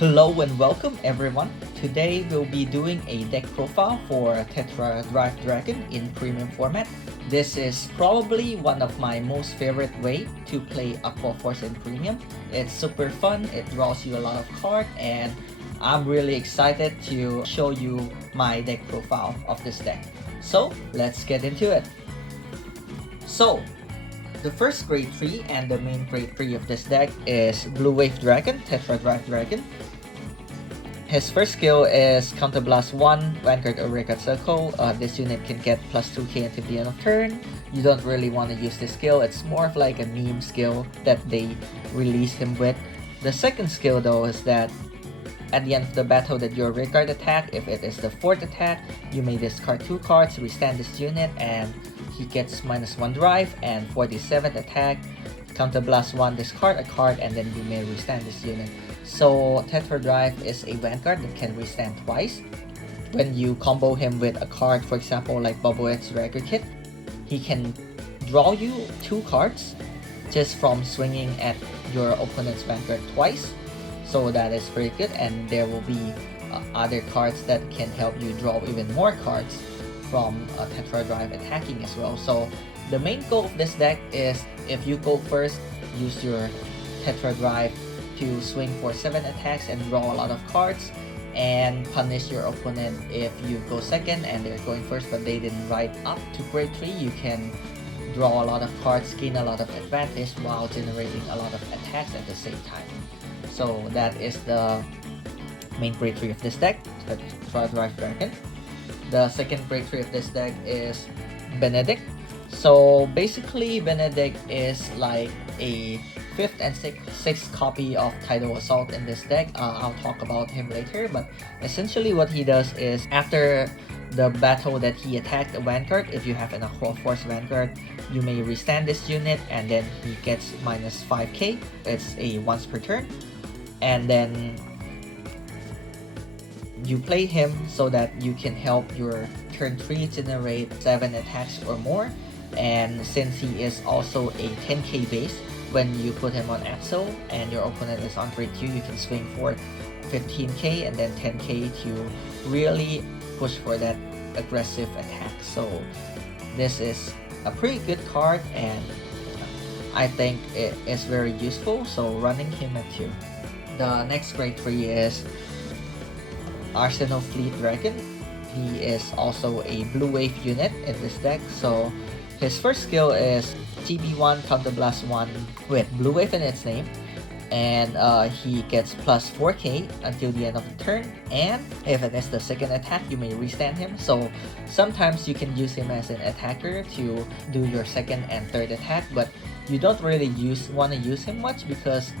Hello and welcome everyone. Today we'll be doing a deck profile for Tetra Drive Dragon in premium format. This is probably one of my most favorite way to play Aqua Force in premium. It's super fun, it draws you a lot of cards, and I'm really excited to show you my deck profile of this deck. So let's get into it. So the first grade 3 and the main grade 3 of this deck is Blue Wave Dragon, Tetra Drive Dragon. His first skill is Counterblast 1, Vanguard Eureka Circle. This unit can get plus 2k until the end of turn. You don't really want to use this skill, it's more of like a meme skill that they release him with. The second skill though is that at the end of the battle that your rear guard attack, if it is the 4th attack, you may discard 2 cards, restand this unit, and he gets -1 drive, and for the 7th attack, Counterblast 1, discard a card, and then you may restand this unit. So Tetra Drive is a Vanguard that can restand twice. When you combo him with a card, for example like Bubblehead's Record Kit, he can draw you 2 cards just from swinging at your opponent's Vanguard twice. So that is pretty good, and there will be other cards that can help you draw even more cards from Tetra Drive attacking as well. So the main goal of this deck is, if you go first, use your Tetra Drive to swing for 7 attacks and draw a lot of cards, and punish your opponent if you go second and they're going first but they didn't ride up to grade 3. You can draw a lot of cards, gain a lot of advantage while generating a lot of attacks at the same time. So that is the main grade 3 of this deck, Tetra Drive Dragon. The second grade 3 of this deck is Benedict. So basically Benedict is like a 5th and 6th copy of Tidal Assault in this deck. I'll talk about him later, but essentially what he does is, after the battle that he attacked a Vanguard, if you have an Aqua Force Vanguard, you may restand this unit, and then he gets -5k. It's a once per turn, and then you play him so that you can help your turn 3 generate 7 attacks or more. And since he is also a 10k base, when you put him on Axo and your opponent is on grade 2, you can swing for 15k and then 10k to really push for that aggressive attack. So this is a pretty good card, and I think it is very useful, so running him at 2. The next grade 3 is Arsenal Fleet Dragon. He is also a Blue Wave unit in this deck. So his first skill is TB1 Counterblast 1 with Blue Wave in its name, and he gets plus 4k until the end of the turn, and if it is the 2nd attack, you may restand him. So sometimes you can use him as an attacker to do your 2nd and 3rd attack, but you don't really want to use him much because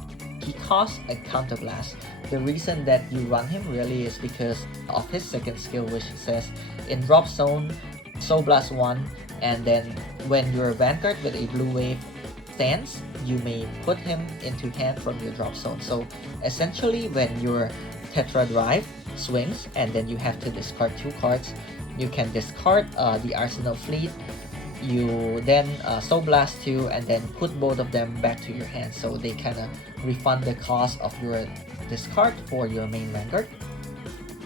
he costs a Counterblast. The reason that you run him really is because of his 2nd skill, which says in drop zone, Soul Blast 1, and then when your Vanguard with a Blue Wave stands, you may put him into hand from your drop zone. So essentially when your Tetra Drive swings and then you have to discard 2 cards, you can discard the Arsenal Fleet, you then Soul Blast 2, and then put both of them back to your hand, so they kind of refund the cost of your discard for your main Vanguard.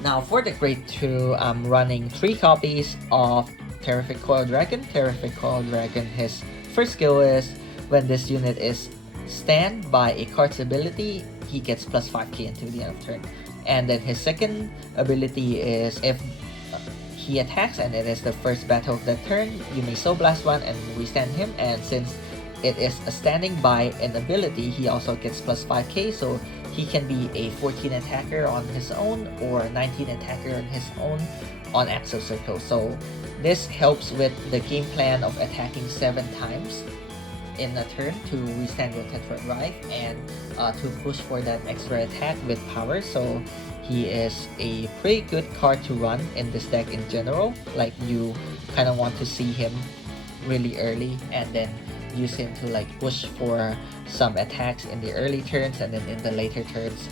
Now for the grade 2, I'm running 3 copies of Terrific Coil Dragon. Terrific Coil Dragon, his first skill is, when this unit is stand by a card's ability, he gets plus 5k until the end of turn. And then his second ability is, if he attacks and it is the first battle of that turn, you may Soul Blast 1 and restand him, and since it is a standing by an ability, he also gets plus 5k, so he can be a 14 attacker on his own or 19 attacker on his own on Axo Circle. So this helps with the game plan of attacking 7 times in a turn to restand your Tetra Drive and to push for that extra attack with power. So he is a pretty good card to run in this deck in general. Like, you kind of want to see him really early and then use him to like push for some attacks in the early turns, and then in the later turns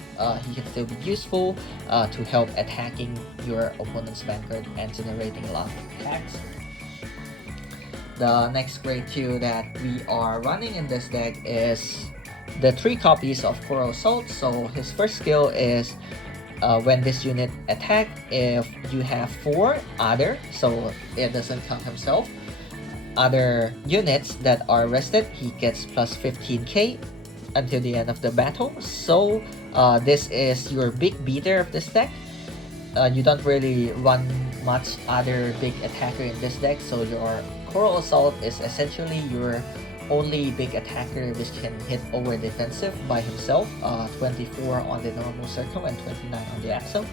he can still be useful to help attacking your opponent's Vanguard and generating a lot of attacks. The next grade 2 that we are running in this deck is the 3 copies of Coral Assault. So his first skill is when this unit attack, if you have 4 other, so it doesn't count himself, other units that are rested, he gets plus 15k until the end of the battle. So this is your big beater of this deck. You don't really run much other big attacker in this deck, so your Coral Assault is essentially your only big attacker which can hit over defensive by himself. 24 on the normal circle and 29 on the axle.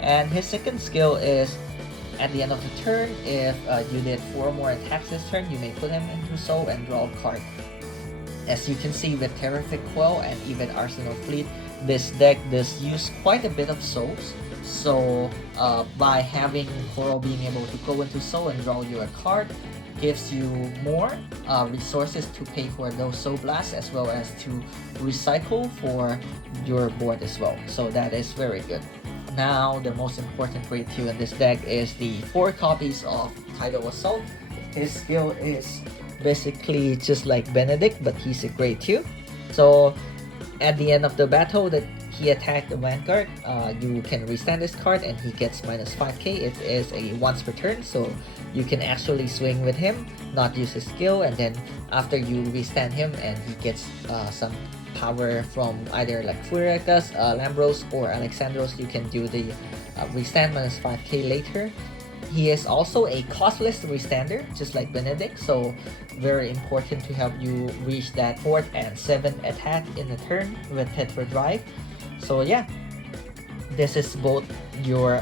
And his second skill is at the end of the turn, if you did 4 more attacks this turn, you may put him into Soul and draw a card. As you can see with Terrific Quell and even Arsenal Fleet, this deck does use quite a bit of souls. So by having Coral being able to go into Soul and draw you a card gives you more resources to pay for those Soul Blasts, as well as to recycle for your board as well. So that is very good. Now the most important grade 2 in this deck is the 4 copies of Tidal Assault. His skill is basically just like Benedict, but he's a grade 2. So at the end of the battle that he attacked the Vanguard, you can restand this card and he gets minus 5k. It is a once per turn, so you can actually swing with him, not use his skill, and then after you restand him and he gets some power from either like Furiacus, Lambros, or Alexandros, you can do the restand minus 5k later. He is also a costless restander, just like Benedict, so very important to help you reach that 4th and 7th attack in the turn with Tetra Drive. So yeah, this is both your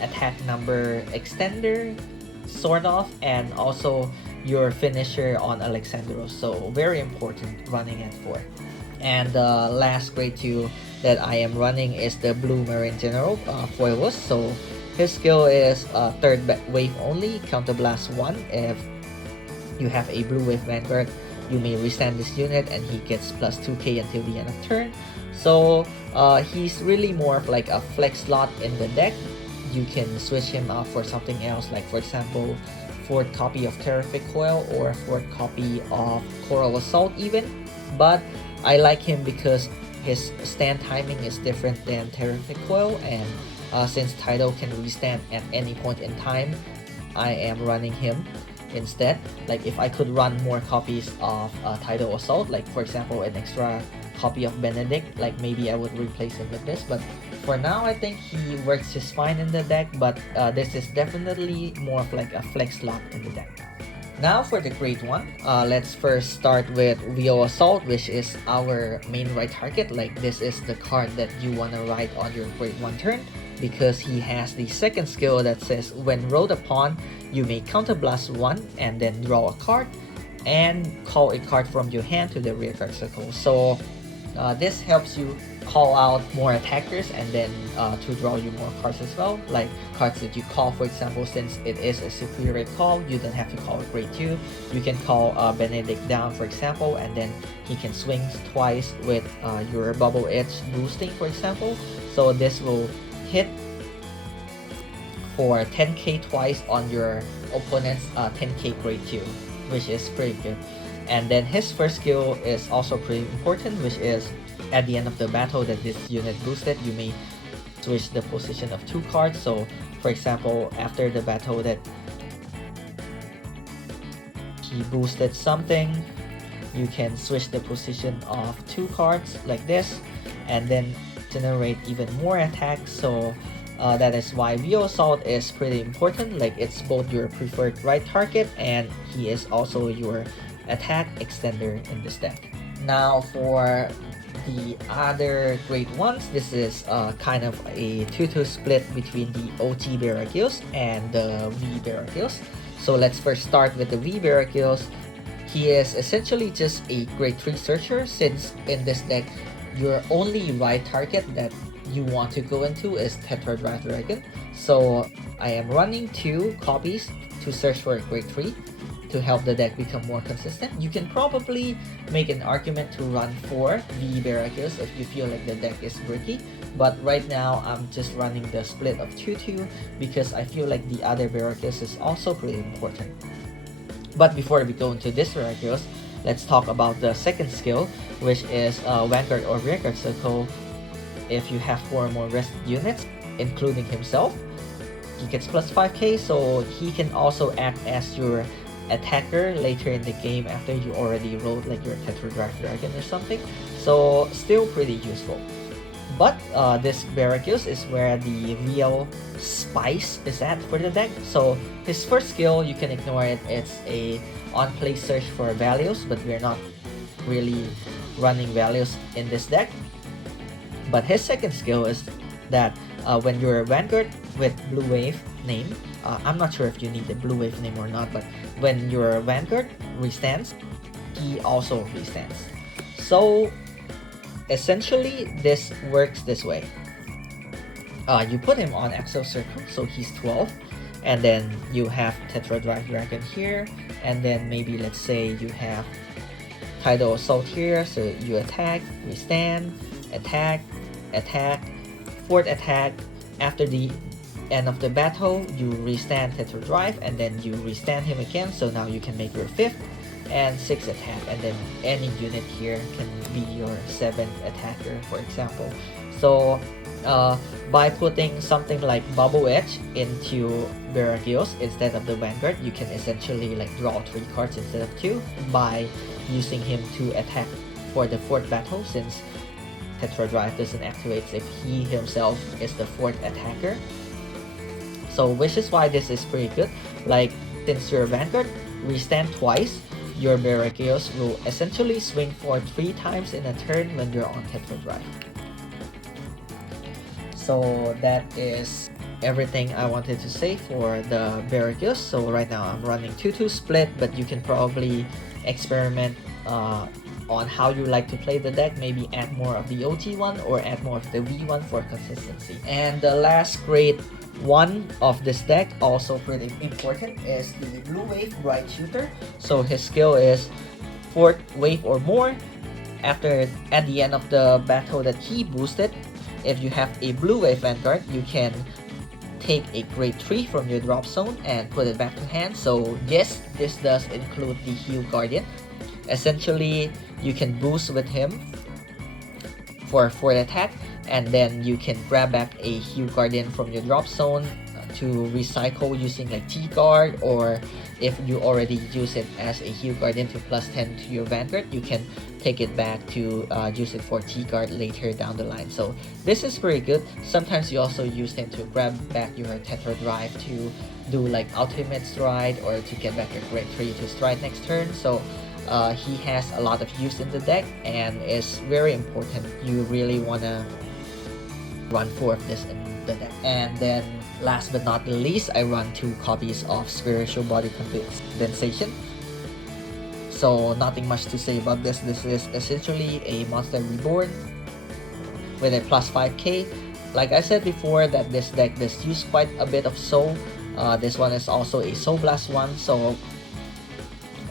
attack number extender, sort of, and also your finisher on Alexandros, so very important running at 4. And the last grade 2 that I am running is the Blue Marine General, Foilus. So his skill is 3rd wave only, counterblast 1. If you have a Blue Wave Vanguard, you may restand this unit and he gets plus 2k until the end of turn. So he's really more of like a flex slot in the deck. You can switch him out for something else, like for example 4th copy of Terrific Coil or 4th copy of Coral Assault even. But I like him because his stand timing is different than Terrific Coil, and since Tidal can restand at any point in time, I am running him instead. Like if I could run more copies of Tidal Assault, like for example an extra copy of Benedict, like maybe I would replace him with this, but for now I think he works just fine in the deck. But this is definitely more of like a flex slot in the deck. Now for the grade 1, let's first start with Rio Assault, which is our main right target. Like this is the card that you want to ride on your grade 1 turn, because he has the second skill that says when rolled upon, you may counterblast 1 and then draw a card and call a card from your hand to the rear card circle. So this helps you call out more attackers and then to draw you more cards as well, like cards that you call. For example, since it is a superior call, you don't have to call a grade 2. You can call Benedict down, for example, and then he can swing twice with your bubble edge boosting, for example. So this will hit for 10k twice on your opponent's 10k grade 2, which is pretty good. And then his first skill is also pretty important, which is at the end of the battle that this unit boosted, you may switch the position of 2 cards. So for example, after the battle that he boosted something, you can switch the position of 2 cards like this and then generate even more attacks. So that is why Rio Assault is pretty important. Like it's both your preferred right target and he is also your attack extender in this deck. Now for the other grade 1s, this is kind of a 2-2 split between the OT Barracudas and the V Barracudas. So let's first start with the V Barracudas. He is essentially just a grade 3 searcher, since in this deck your only right target that you want to go into is Tetra Drive Dragon. So I am running 2 copies to search for a grade 3 to help the deck become more consistent. You can probably make an argument to run 4 V Barracudas if you feel like the deck is bricky, but right now I'm just running the split of 2-2 because I feel like the other Barracudas is also pretty important. But before we go into this Barracudas, let's talk about the second skill, which is Vanguard or Rearguard Circle. If you have 4 more rested units, including himself, he gets plus 5k, so he can also act as your attacker later in the game after you already rolled like your Tetra Drive Dragon or something. So still pretty useful. But this Barracuda is where the real spice is at for the deck. So his first skill, you can ignore it. It's a on-play search for values, but we're not really running values in this deck. But his second skill is that when you're Vanguard with Blue Wave name, I'm not sure if you need the Blue Wave name or not, but when your Vanguard restands, he also restands. So essentially this works this way. You put him on Exo Circle, so he's 12, and then you have Tetra Drive Dragon here, and then maybe let's say you have Tidal Assault here, so you attack, restand, attack, attack, fourth attack. After the end of the battle, you restand Tetra Drive, and then you restand him again, so now you can make your 5th and 6th attack, and then any unit here can be your 7th attacker, for example. So by putting something like Bubble Edge into Barracuda instead of the Vanguard, you can essentially like draw 3 cards instead of 2 by using him to attack for the 4th battle, since Tetra Drive doesn't activate if he himself is the 4th attacker. So which is why this is pretty good. Like, since your Vanguard restand twice, your Barracuda will essentially swing for 3 times in a turn when you're on Tetra Drive. So that is everything I wanted to say for the Barracuda. So right now I'm running 2-2 split, but you can probably experiment on how you like to play the deck. Maybe add more of the OT one or add more of the V one for consistency. And the last grade one of this deck, also pretty important, is the Blue Wave Bright Shooter. So his skill is 4th wave or more. At the end of the battle that he boosted, if you have a Blue Wave Vanguard, you can take a grade 3 from your drop zone and put it back to hand. So yes, this does include the Heal Guardian. Essentially, you can boost with him for 4th attack, and then you can grab back a Heal Guardian from your drop zone to recycle using like T-Guard, or if you already use it as a Heal Guardian to plus 10 to your Vanguard, you can take it back to use it for T-Guard later down the line. So this is pretty good. Sometimes you also use him to grab back your Tetra Drive to do like Ultimate Stride, or to get back your grade 3 to stride next turn. So he has a lot of use in the deck and is very important. You really want to run 4 of this in the deck. And then last but not the least, I run 2 copies of Spiritual Body Condensation. So nothing much to say about this. This is essentially a Monster Reborn with a plus 5k. Like I said before, that this deck does use quite a bit of Soul. This one is also a Soul Blast one, so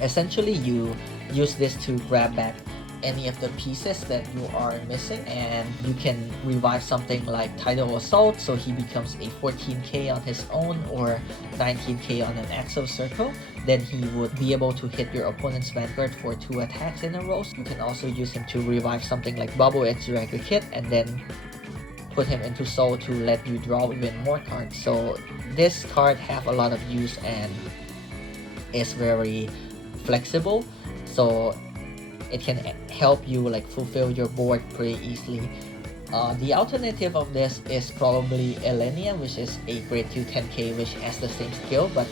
essentially you use this to grab back any of the pieces that you are missing, and you can revive something like Tidal Assault, so he becomes a 14k on his own or 19k on an Exo Circle. Then he would be able to hit your opponent's Vanguard for 2 attacks in a row. You can also use him to revive something like Bubble Edge Dragon Kit, and then put him into Soul to let you draw even more cards. So this card have a lot of use and is very flexible, so it can help you like fulfill your board pretty easily. The alternative of this is probably Elenia, which is a grade 2 10k, which has the same skill, but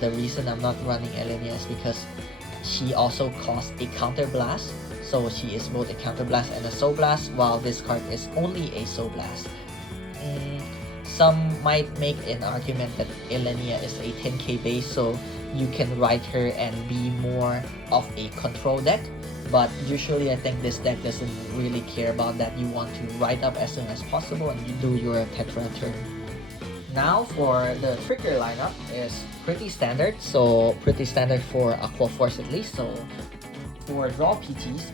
the reason I'm not running Elenia is because she also costs a Counter Blast, so she is both a Counter Blast and a Soul Blast, while this card is only a Soul Blast. Some might make an argument that Elenia is a 10k base, so you can ride her and be more of a control deck, but usually I think this deck doesn't really care about that. You want to ride up as soon as possible and you do your Tetra turn. Now for the trigger lineup is pretty standard, so pretty standard for Aqua Force at least. So for draw PTs,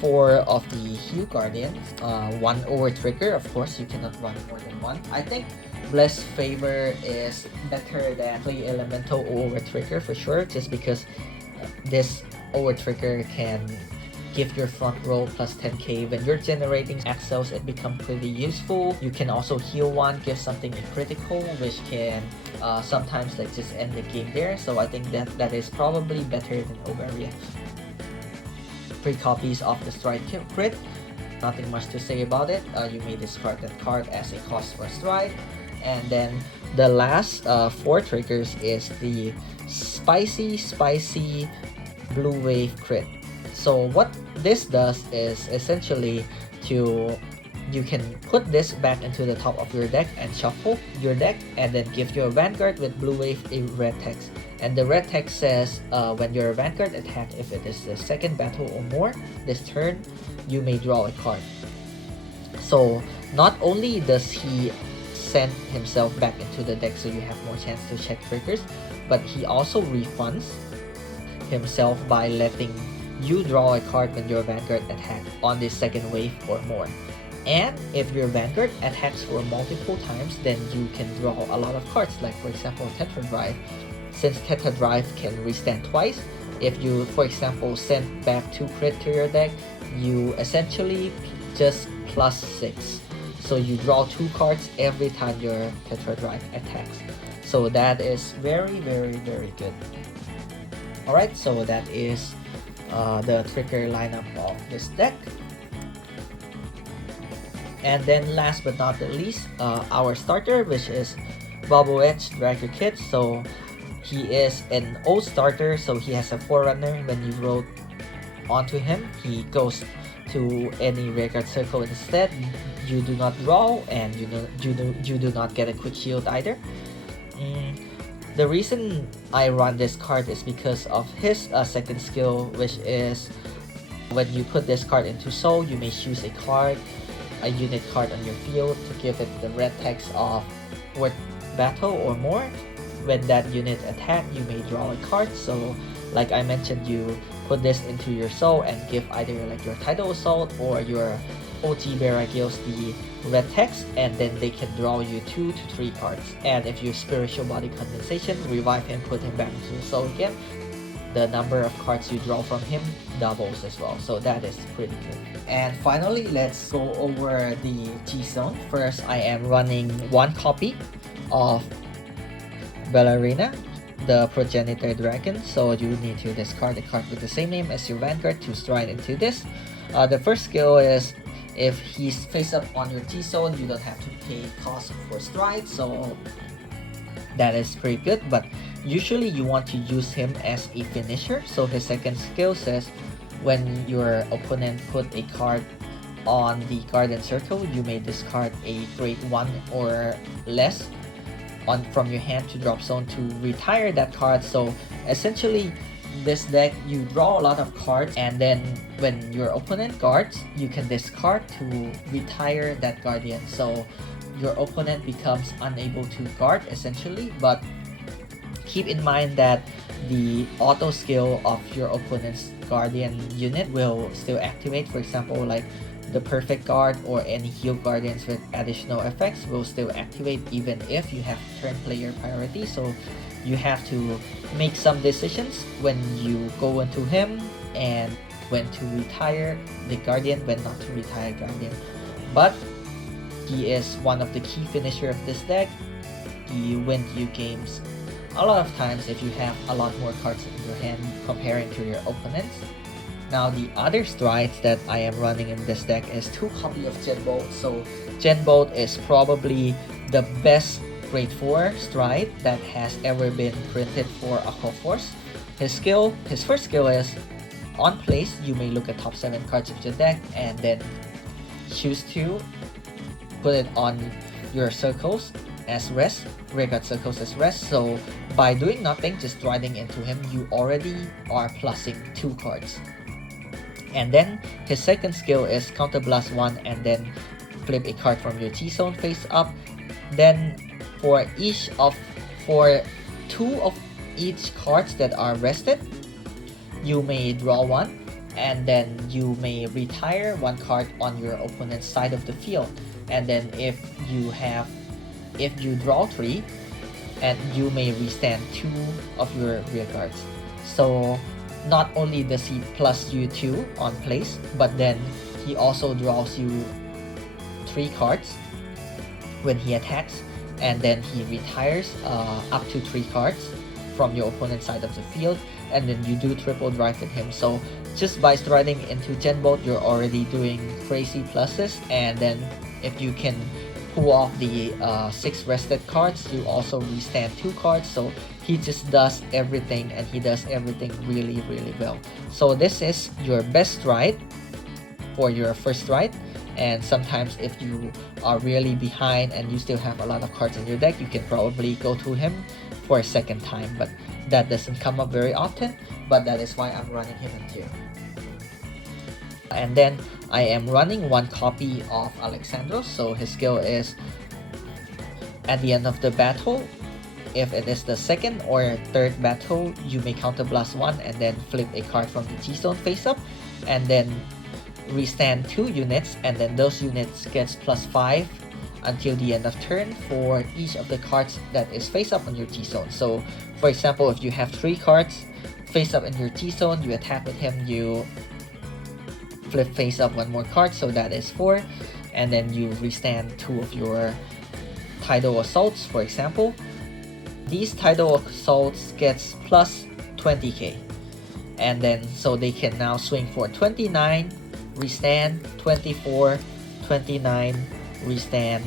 4 of the Heal Guardians, 1 over trigger. Of course, you cannot run more than 1. I think Blessed Favor is better than Play Elemental over trigger for sure, just because this over trigger can give your front row plus 10k. When you're generating accels, it becomes pretty useful. You can also heal one, give something a critical, which can sometimes like just end the game there. So I think that is probably better than Overreact. 3 copies of the Stride crit. Nothing much to say about it. You may discard that card as a cost for Stride. And then the last 4 triggers is the spicy blue wave crit. So what this does is essentially you can put this back into the top of your deck and shuffle your deck, and then give your Vanguard with blue wave a red text. And the red text says when your Vanguard attack, if it is the second battle or more this turn, you may draw a card. So not only does he send himself back into the deck so you have more chance to check triggers, but he also refunds himself by letting you draw a card when your Vanguard attack on the second wave or more. And if your Vanguard attacks for multiple times, then you can draw a lot of cards, like for example Tetra Drive. Since Tetra Drive can restand twice, if you for example send back 2 crit to your deck, you essentially just plus 6. So you draw 2 cards every time your Tetra Drive attacks. So that is very good. Alright, so that is the trigger lineup of this deck. And then last but not the least, our starter, which is Bubble Edge Dragger Kit. So he is an old starter, so he has a Forerunner. When you roll onto him, he goes to any rearguard circle instead. You do not draw, and you do not get a quick shield either. The reason I run this card is because of his second skill, which is when you put this card into soul, you may choose a card, a unit card on your field to give it the red text of worth battle or more. When that unit attack, you may draw a card. So like I mentioned, you put this into your soul and give either like your Tidal Assault or your OG Baragils the red text, and then they can draw you 2 to 3 cards. And if you Spiritual Body Condensation, revive him, put him back into your soul again, the number of cards you draw from him doubles as well. So that is pretty good. And finally, let's go over the G-Zone. First, I am running 1 copy of Ballerina, the Progenitor Dragon. So you need to discard a card with the same name as your Vanguard to stride into this. The first skill is if he's face up on your T-Zone, you don't have to pay cost for stride, so that is pretty good. But usually you want to use him as a finisher. So his second skill says when your opponent put a card on the Garden Circle, you may discard a grade 1 or less from your hand to drop zone to retire that card. So essentially this deck, you draw a lot of cards, and then when your opponent guards, you can discard to retire that Guardian. So your opponent becomes unable to guard essentially. But keep in mind that the auto skill of your opponent's Guardian unit will still activate. For example, like the Perfect Guard or any heal Guardians with additional effects will still activate even if you have turn player priority. So you have to make some decisions when you go into him and when to retire the Guardian, when not to retire Guardian. But he is one of the key finisher of this deck. He wins you games a lot of times if you have a lot more cards in your hand comparing to your opponents. Now the other strides that I am running in this deck is 2 copies of Genbolt. So Genbolt is probably the best grade 4 stride that has ever been printed for Aqua Force. His first skill is on place, you may look at top 7 cards of your deck and then choose to put it on your circles as rest, rearguard circles as rest. So by doing nothing, just striding into him, you already are plussing 2 cards. And then his second skill is Counter Blast 1 and then flip a card from your T-Zone face up. Then for 2 of each cards that are rested, you may draw 1, and then you may retire 1 card on your opponent's side of the field. And then if you draw 3, and you may restand 2 of your rear guards. So not only does he plus you 2 on place, but then he also draws you 3 cards when he attacks, and then he retires up to 3 cards from your opponent's side of the field, and then you do triple drive with him. So just by striding into Gen Bolt, you're already doing crazy pluses, and then if you can pull off the 6 rested cards, you also restand 2 cards. So he just does everything, and he does everything really well. So this is your best stride for your first stride. And sometimes if you are really behind and you still have a lot of cards in your deck, you can probably go to him for a second time, but that doesn't come up very often, but that is why I'm running him in tier. And then I am running 1 copy of Alexandros. So his skill is, at the end of the battle, if it is the second or third battle, you may counterblast 1 and then flip a card from the T-zone face up, and then restand 2 units, and then those units gets +5 until the end of turn for each of the cards that is face up on your T-zone. So for example, if you have 3 cards face up in your T-zone, you attack with him, you flip face up 1 more card, so that is 4, and then you restand 2 of your Tidal Assaults, for example. These Tidal Assaults gets plus 20k, and then so they can now swing for 29, restand, 24, 29, restand,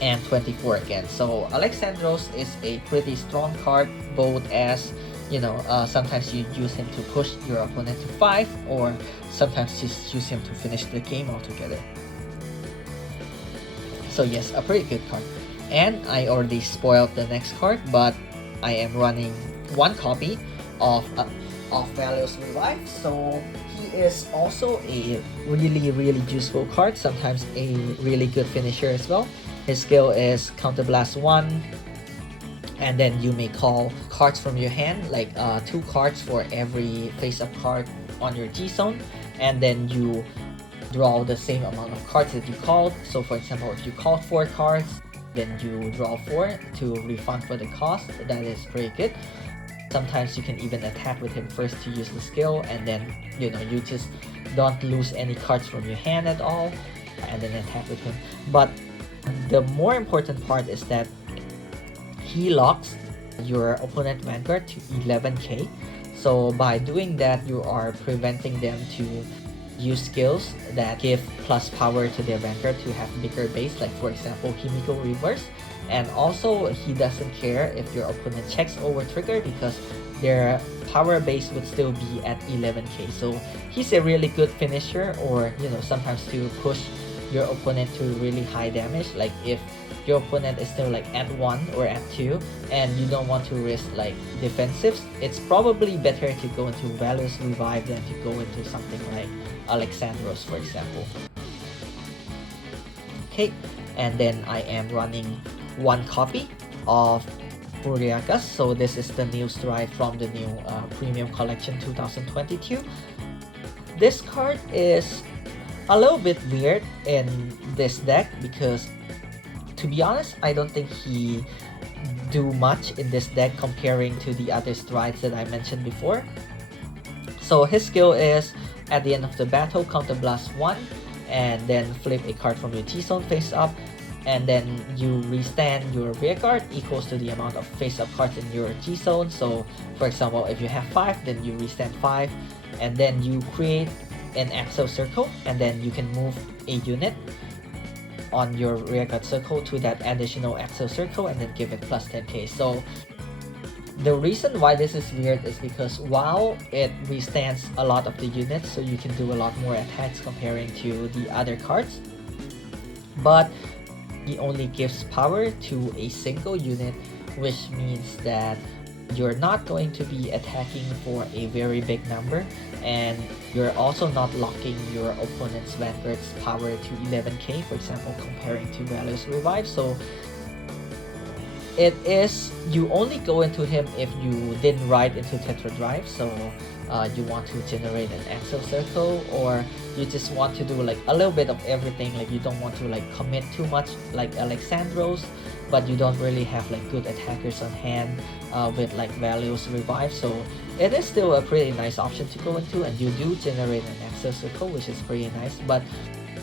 and 24 again. So Alexandros is a pretty strong card, both as, you know, sometimes you use him to push your opponent to 5, or sometimes just use him to finish the game altogether. So yes, a pretty good card. And I already spoiled the next card, but I am running 1 copy of Valios Revive. So he is also a really useful card, sometimes a really good finisher as well. His skill is Counterblast 1, and then you may call cards from your hand, like 2 cards for every face-up card on your T-zone, and then you draw the same amount of cards that you called. So for example, if you called 4 cards, then you draw 4 to refund for the cost. That is pretty good. Sometimes you can even attack with him first to use the skill, and then, you know, you just don't lose any cards from your hand at all, and then attack with him. But the more important part is that he locks your opponent Vanguard to 11k. So by doing that, you are preventing them to use skills that give plus power to their Vanguard to have bigger base, like for example Himiko Reverse. And also he doesn't care if your opponent checks over trigger, because their power base would still be at 11k. So he's a really good finisher, or, you know, sometimes to push your opponent to really high damage. Like if your opponent is still like at 1 or at 2 and you don't want to risk like defensives, it's probably better to go into Valios Revive than to go into something like Alexandros, for example. Okay, and then I am running 1 copy of Furiakas. So this is the new stride from the new Premium Collection 2022. This card is a little bit weird in this deck because, to be honest, I don't think he do much in this deck comparing to the other strides that I mentioned before. So his skill is, at the end of the battle, counterblast 1 and then flip a card from your T-zone face up, and then you restand your rear guard equals to the amount of face-up cards in your T-zone. So for example, if you have 5, then you restand 5, and then you create an axial circle, and then you can move a unit on your rear guard circle to that additional axial circle and then give it plus 10k. So the reason why this is weird is because while it restands a lot of the units, so you can do a lot more attacks comparing to the other cards, but he only gives power to a single unit, which means that you're not going to be attacking for a very big number, and you're also not locking your opponent's Vanguard's power to 11k, for example, comparing to Valios Revive. So it is, you only go into him if you didn't ride into Tetra Drive. So you want to generate an axle circle, or you just want to do like a little bit of everything. Like you don't want to like commit too much like Alexandros, but you don't really have like good attackers on hand with like Value's revive. So it is still a pretty nice option to go into, and you do generate an axle circle, which is pretty nice. But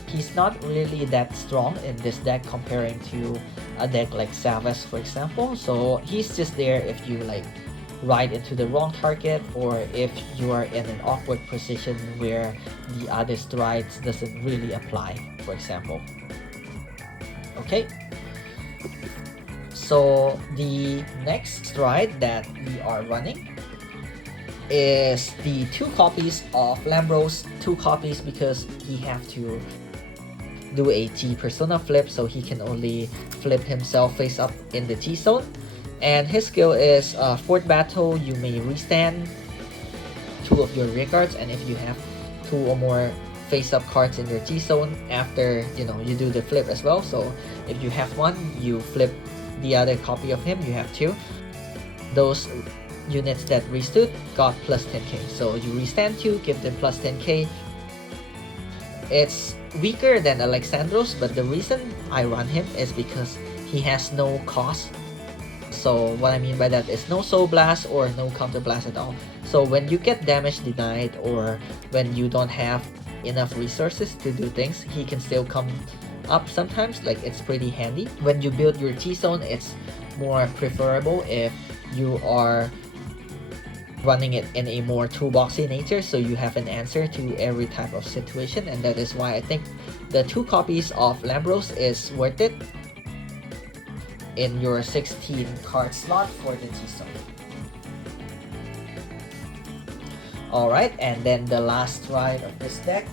he's not really that strong in this deck comparing to a deck like Savas, for example. So he's just there if you like ride into the wrong target, or if you are in an awkward position where the other strides doesn't really apply, for example. Okay, so the next stride that we are running is the 2 copies of Lambros, 2 copies because he have to do a T persona flip, so he can only flip himself face up in the T zone. And his skill is 4th battle, you may restand 2 of your rear cards, and if you have 2 or more face up cards in your T zone after you do the flip as well. So if you have 1, you flip the other copy of him, you have 2. Those units that restood got plus 10k, so you restand 2, give them plus 10k. It's weaker than Alexandros, but the reason I run him is because he has no cost. So what I mean by that is no soul blast or no counter blast at all. So when you get damage denied, or when you don't have enough resources to do things, he can still come up sometimes. Like it's pretty handy. When you build your T zone, it's more preferable if you are running it in a more toolboxy nature, so you have an answer to every type of situation. And that is why I think the 2 copies of Lambros is worth it in your 16 card slot for the T-Zone. Alright, and then the last stride of this deck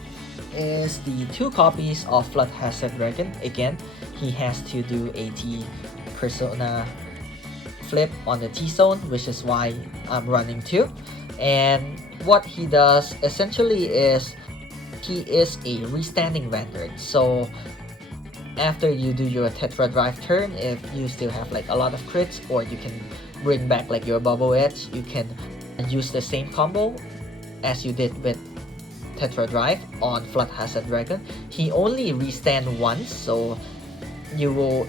is the 2 copies of Flood Hazard Dragon. Again, he has to do a T persona flip on the T-Zone, which is why I'm running 2. And what he does essentially is he is a restanding Vanguard. So after you do your Tetra Drive turn, if you still have like a lot of crits, or you can bring back like your Bubble Edge, you can use the same combo as you did with Tetra Drive on Flood Hazard Dragon. He only restand once, so you will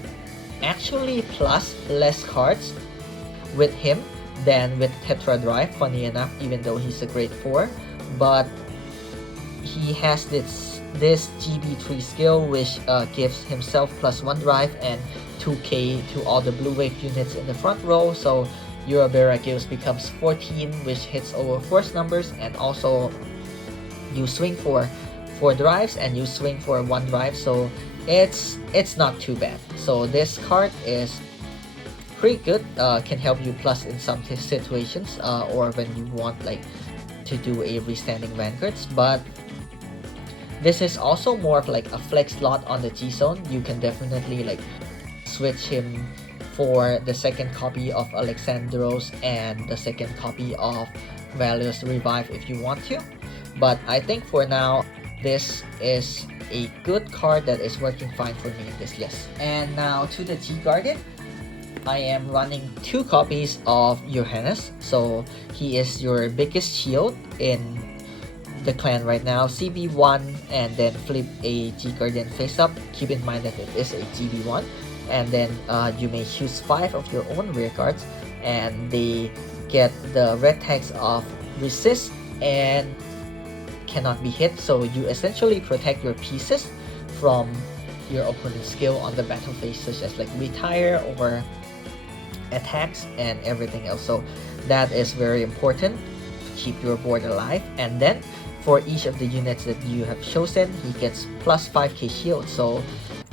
actually plus less cards with him than with Tetra Drive, funny enough, even though he's a grade 4. But he has this GB3 skill, which gives himself plus 1 drive and 2k to all the blue wave units in the front row. So your Barragils becomes 14, which hits over force numbers, and also you swing for 4 drives and you swing for 1 drive, so it's not too bad. So this card is pretty good, can help you plus in some situations, or when you want like to do a restanding Vanguards. But this is also more of like a flex slot on the T-Zone. You can definitely like switch him for the 2nd copy of Alexandros and the 2nd copy of Value's Revive if you want to. But I think for now, this is a good card that is working fine for me in this list. And now to the T-Guardian. I am running 2 copies of Johannes. So he is your biggest shield in the clan right now. CB1, and then flip a T-Guardian face up. Keep in mind that it is a GB1. And then you may choose 5 of your own rear cards, and they get the red tags of resist and cannot be hit. So you essentially protect your pieces from your opponent's skill on the battle phase, such as like retire or attacks and everything else. So that is very important to keep your board alive. And then for each of the units that you have chosen, he gets plus 5k shield. So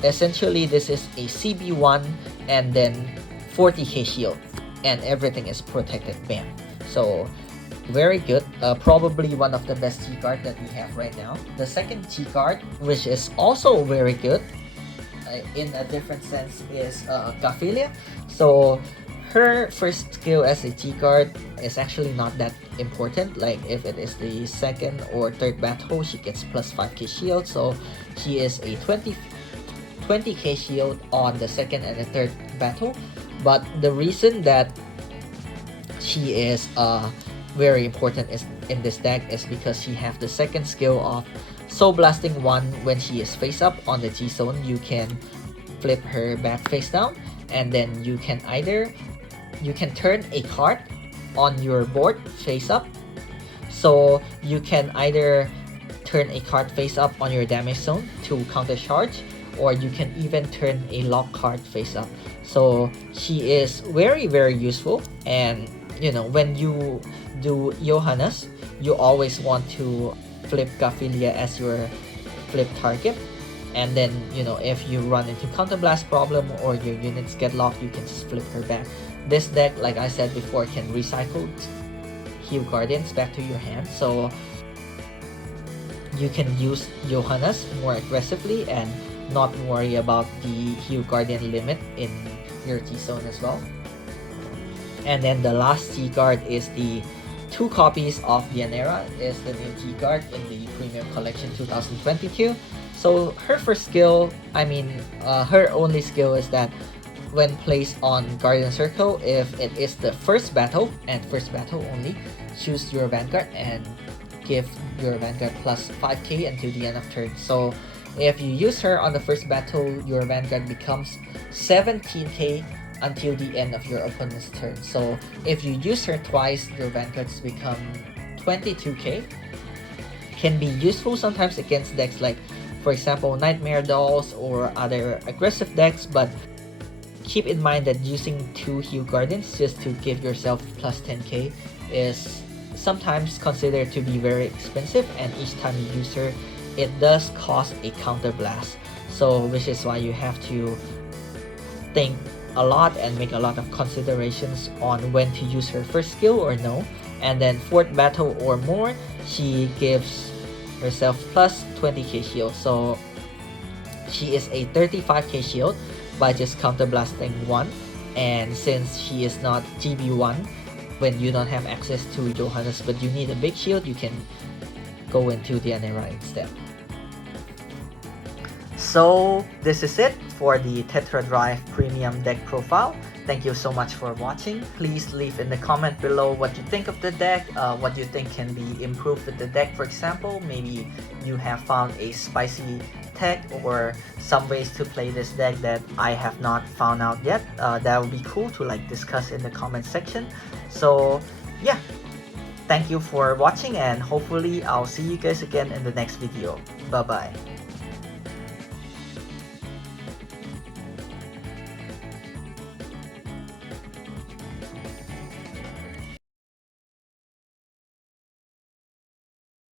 essentially this is a CB1 and then 40k shield, and everything is protected. Bam. So very good, probably one of the best T card that we have right now. The second T card, which is also very good in a different sense, is Gaphilia. So her first skill as a T card is actually not that important. Like if it is the 2nd or 3rd battle, she gets plus 5k shield. So she is a 20k shield on the 2nd and the 3rd battle. But the reason that she is very important is in this deck is because she have the second skill of Soul Blasting 1. When she is face up on the G zone, you can flip her back face down, and then you can turn a card on your board face up. So you can either turn a card face up on your damage zone to counter charge, or you can even turn a lock card face up. So she is very, very useful. And you know, when you do Johannes, you always want to flip Gaphilia as your flip target. And then, you know, if you run into counterblast problem or your units get locked, you can just flip her back. This deck, like I said before, can recycle Hue Guardians back to your hand, so you can use Johannes more aggressively and not worry about the Hue Guardian limit in your T-Zone as well. And then the last T-Guard is the 2 copies of Yanera, is the new T-Guard in the Premium Collection 2022. So her first skill, her only skill is that when placed on Guardian Circle, if it is the first battle, and first battle only, choose your Vanguard and give your Vanguard plus 5k until the end of turn. So if you use her on the first battle, your Vanguard becomes 17k until the end of your opponent's turn. So if you use her twice, your Vanguards become 22k. Can be useful sometimes against decks like, for example, Nightmare Dolls or other aggressive decks, but keep in mind that using 2 Hue Guardians just to give yourself plus 10k is sometimes considered to be very expensive, and each time you use her, it does cost a counter blast. So which is why you have to think a lot and make a lot of considerations on when to use her first skill or no. And then 4th battle or more, she gives herself plus 20k shield. So she is a 35k shield by just counter blasting 1. And since she is not GB1, when you don't have access to Johannes but you need a big shield, you can go into the Yanera instead. So this is it for the Tetra Drive Premium deck profile. Thank you so much for watching. Please leave in the comment below what you think of the deck, what you think can be improved with the deck. For example, maybe you have found a spicy tech or some ways to play this deck that I have not found out yet. That would be cool to discuss in the comment section. So yeah, thank you for watching, and hopefully I'll see you guys again in the next video. Bye bye.